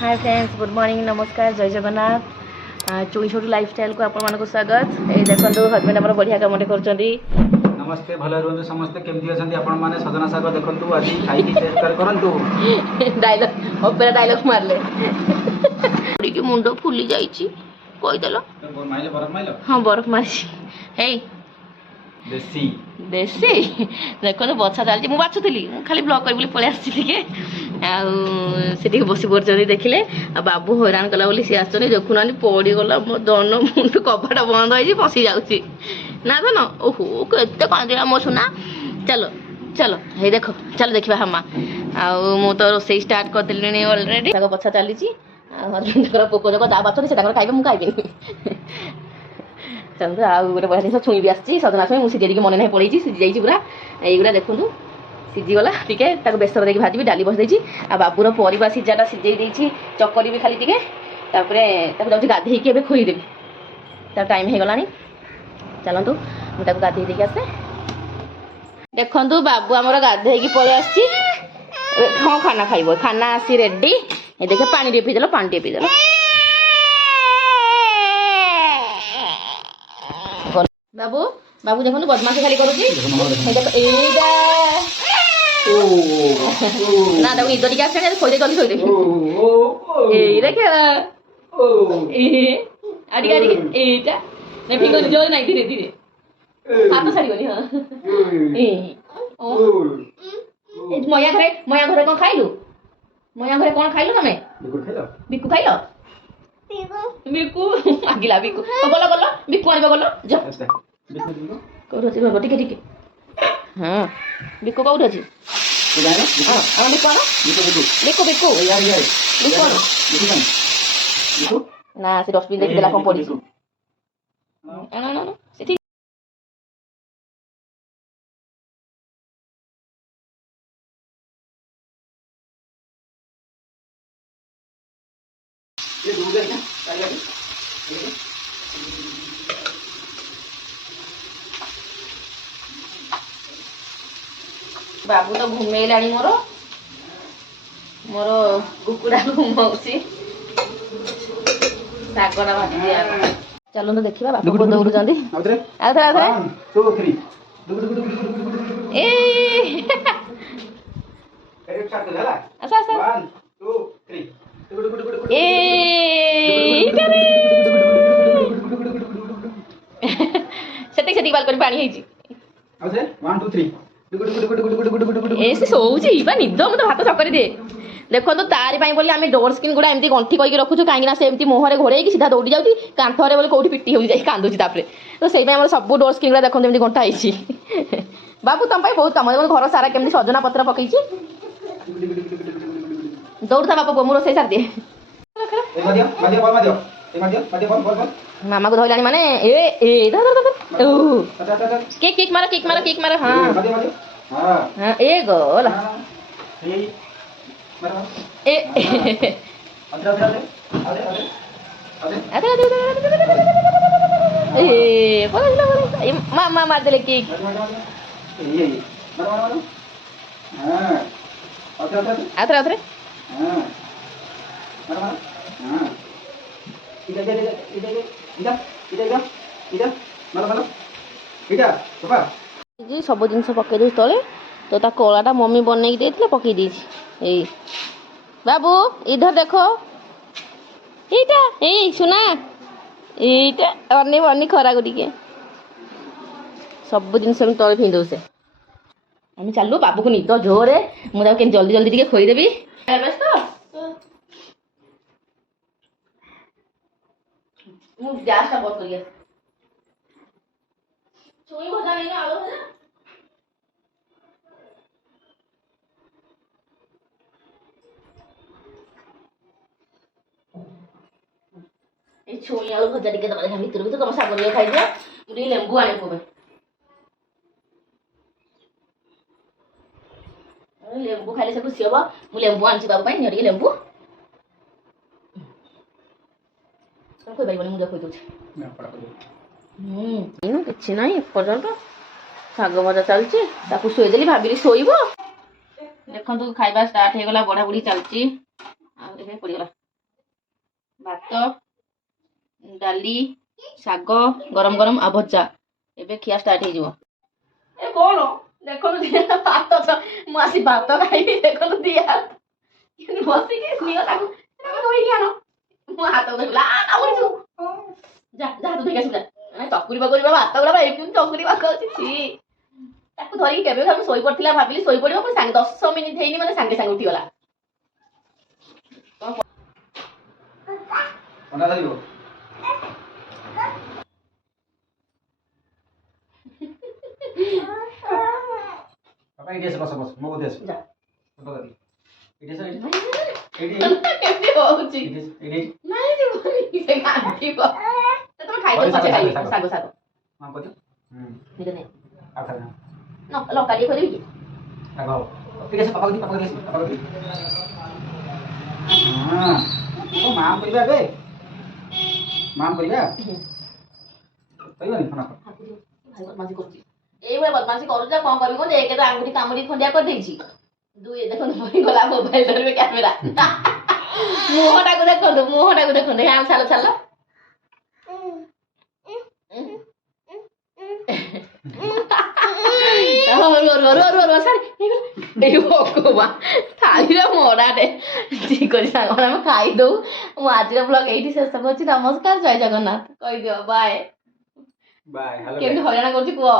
Hi friends, good morning, नमस्कार, जय जगन्नाथ। चुई छोटू लाइफस्टाइल को आपण मानक स्वागत। ये देखो हजबैंड आम बढ़िया कम कर। नमस्ते, भले रुहतु समस्ते। केमती अच्छा आपण मैंने सजना शाग देखु आज खाई टेस्ट करूँ। डायलॉग ओपेरा डायलॉग मारले मुंड फुली जादेल। हाँ बरफ मारी देसी देसी देखो बछा चलती मुझे बाछुली खाली ब्लॉग कर पलि आसके बस पड़े देखिले बाबू हैरान कला सी आस देखुना पड़गला मो दन मुंड कबाट बंद हो पशि जाऊँगी ना तो न ओहो केते कांदिला मो सुना। चलो चलो हे देख चलो देखा हमा मु तो रोसे स्टार्ट करदेली अलरेडी बछा चली हजबैंड पोक जगह जहाँ बाछुरी से खाइबे मुझे खाइबी। चलते आउ गोटे बढ़िया जिन छुई भी आसी सजना छुई मुझे सीझे मन ना पड़े सीझी पूरा युवा देखूँ सीझीगला टिके बेसर देकी भाजी डाली बस आ बाबूर परिवा सीझाटा सीझे चकरी भी खाली टिके जाऊँ गाधे खोईदेवी तार टाइम हो गला। चलतु मुझे गाधे देकी आसे देखु बाबू आमर गाधे पलि आसी। हाँ खाना खाइब खाना आसी रेडी देखे पानी टे पीदेल पानी टे पीदेल। बाबू बाबू देखो बदमाशी खाली करुँगी ना देखो निद टी आस खोदे जल्दी खोदेवी देख एटा फिंगर जो ना धीरे धीरे हाथ छाड़गनी। हाँ मया घरे कौन खाइलु मया घरे कौन खाइलु तमें बिकु खाइल बिकु आगिला बिकु गल गल बिकु आने गल जा कौट अच्छी बाबा टिके टिके। हाँ बिकु कौट अच्छी बिकु बिकु बिकु ना से डस्टबिन देखी देला कौन पड़ी बाबू तो घुमेला मोर मोर कुकुड़ा घुमाऊसी सागरा भाजी दिया। चलो तो देखिए बाबू को दौड़ से बाल पानी शोची निद मत हाथ चकरी दे देखो तो तारी बोली आम डोर स्क्रीन गुड़ा एमती गंठी करके रखुचु कहीं सेमती मुहर घोड़े सीधा दौड़ी जाऊँगी कांथरे बोले कौटी पिटी हो कांदुची तो से सब डोर स्क्रीन गुड़ा देखो गंठा होती। बाबू तुम बहुत कम घर सारा केमती सजना पत्र पकई दौड़ था बापू मुझे रोसे सार दिए मामा को धरला माने केक केक मारो केक मारो केक मारो। हाँ हाँ ए गोला मामा मार दे केक आथरे आथरे सब जिन पकई तले तो कलाटा मम्मी बनई दे पकई दी। बाबू इधर देखो एटा सुना एटा अने बनी खरा को टिके सब जिन तले फिंदौ से आम चलू बाबू को निद जोरे मुझे जल्दी जल्दी टिके खोईदेवी तो गैस बंद कर छुई भजा नहीं आलू भजा छुई आलू भजा टिके दबा भितर भी तो तुम साग खाई दिया मुझे लेंबू आने को लेंबू खाइले से खुशी हम मुझे लेंबू आनी बाबू टे लेंबू खोई पार मुझे खोई दूसरी कि ना पर्यंत शाग भजा चलती शोदेली भाविली शोब देखो खाଇବା स्टार्ट हो गला बढ़ा बुढ़ी चलती पड़गला ଭାତ ଡାଲି ଶାଗ ଗରମ ଗରମ ଆଉ ଭଜା ଏବେ ଖିଆ ଷ୍ଟାର୍ଟ ହେଇଯିବ। ଏ କଣ ଦେଖନ୍ତୁ ଭାତ ମୁଁ ଆସି ଭାତ ଖାଇବି ଦେଖନ୍ତୁ ଦିଆ ବସିକି ନିଅ ତାକୁ ଧୋଇକି ଆଣ ମୋ ହାତ ଧରିଲା ଯାହା ତୁ ଧୋଇକି ଆସିବୁ ଚକୁରି ପକୁରି ଭାତ ଗୁଡା ଏମିତି ଚକୁରି ପାକ ଅଛି ଛି ତାକୁ ଧରିକି କେବେ ଭାବି ଶୋଇପଡିଥିଲା ଭାବିଲି ଶୋଇପଡିବ ପୁଣି ସାଙ୍ଗେ 10 ମିନିଟ୍ ହେଇନି ମାନେ ସାଙ୍ଗେ ସାଙ୍ଗେ ଉଠିଗଲା। ଅଣ୍ଡା ଧରିବ ବାପା ଏଇଠି ଆସ ବସ ବସ ମୋ ବୋଧେ ଆସ ଫଟୋ ଧରି ଏଇଠି ଆସ ଏଇଠି କେମିତି ହଉଛି ଏଇଠି ନାଇଁ ଯିବନି ସେ କାନ୍ଦିବ ତମେ ଖାଇଦବ ପଛେ ଖାଇବି ଶାଗ ଶାଗ ହଁ କରିଛ ଏଇଟା ନେ ଆଉ ଖାଇ ଲଙ୍କା ଟିକେ କରିବି କି ଶାଗ ହବ ଏଇଠି ଆସ ପାପା କତି ହଁ ଓ ମାମ୍ କରିବା ଏବେ ମାମ୍ କରିବା କହିବନି ହଁ ଭାଇ ବଦମାସି କରୁଛି ଏଇଭଳିଆ ବଦମାସି କରୁଛି ଆଉ କଣ କରିବି କଣ ଏକ ତ ଆଙ୍ଗୁଠି କାମୁଡି ଖଣ୍ଡିଆ କରିଦେଇଛି ଦୁଇ ଦେଖନ୍ତୁ ଗଲା ମୋବାଇଲ ଧରିବେ କ୍ୟାମେରା ମୁହଁଟାକୁ ଦେଖନ୍ତୁ ହଁ ଚାଲ ଚାଲ ଥାଳିରେ ମଡ଼ାଟେ ଠିକ ଅଛି ସାଙ୍ଗମାନେ ଆମେ ଖାଇଦଉ ମୁଁ ଆଜିର ବ୍ଲଗ ଏଇଠି ଶେଷ କରୁଛି ନମସ୍କାର ଜୟ ଜଗନ୍ନାଥ କହିଦିଅ ବାଏ ବାଏ କେମିତି ହଇରାଣ କରୁଛି କୁହ